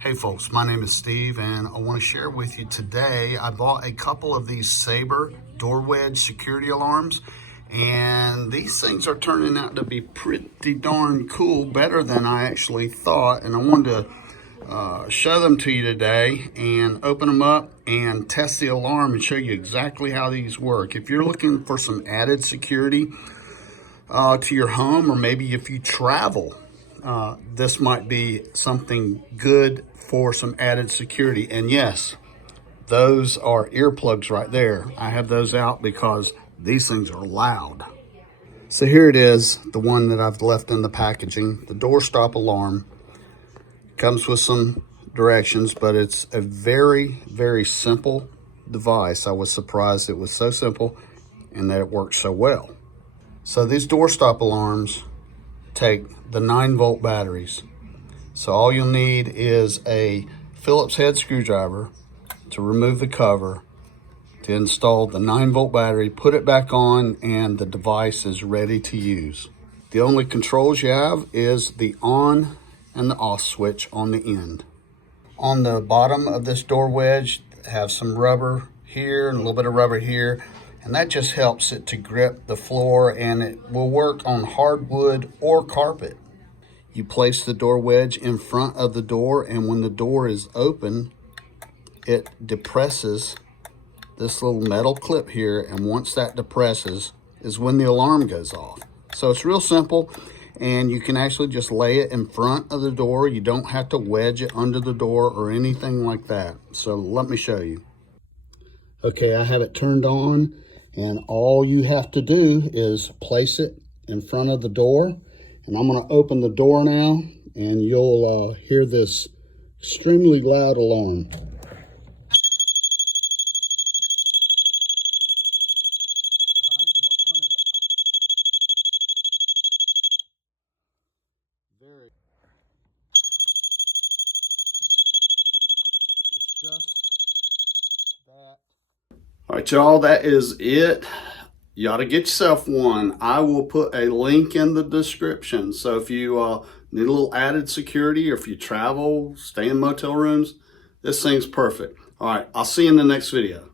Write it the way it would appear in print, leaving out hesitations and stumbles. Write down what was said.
Hey folks, my name is Steve and I want to share with you today. I bought a couple of these Sabre door wedge security alarms, and these things are turning out to be pretty darn cool, better than I actually thought. And I wanted to show them to you today and open them up and test the alarm and show you exactly how these work. If you're looking for some added security to your home, or maybe if you travel, this might be something good for some added security. And yes, those are earplugs right there. I have those out because these things are loud. So here it is, the one that I've left in the packaging, the door stop alarm. Comes with some directions, but it's a very, very simple device. I was surprised it was so simple and that it works so well. So these door stop alarms take the 9-volt batteries. So all you'll need is a Phillips head screwdriver to remove the cover, to install the 9-volt battery, put it back on, and the device is ready to use. The only controls you have is the on and the off switch on the end. On the bottom of this door wedge, have some rubber here and a little bit of rubber here, and that just helps it to grip the floor, and it will work on hardwood or carpet. You place the door wedge in front of the door, and when the door is open, it depresses this little metal clip here, and once that depresses is when the alarm goes off. So it's real simple, and you can actually just lay it in front of the door. You don't have to wedge it under the door or anything like that. So let me show you. Okay, I have it turned on, and all you have to do is place it in front of the door. And I'm going to open the door now, and you'll hear this extremely loud alarm. It's just that. All right, y'all, that is it. You ought to get yourself one. I will put a link in the description. So if you need a little added security, or if you travel, stay in motel rooms, this thing's perfect. All right, I'll see you in the next video.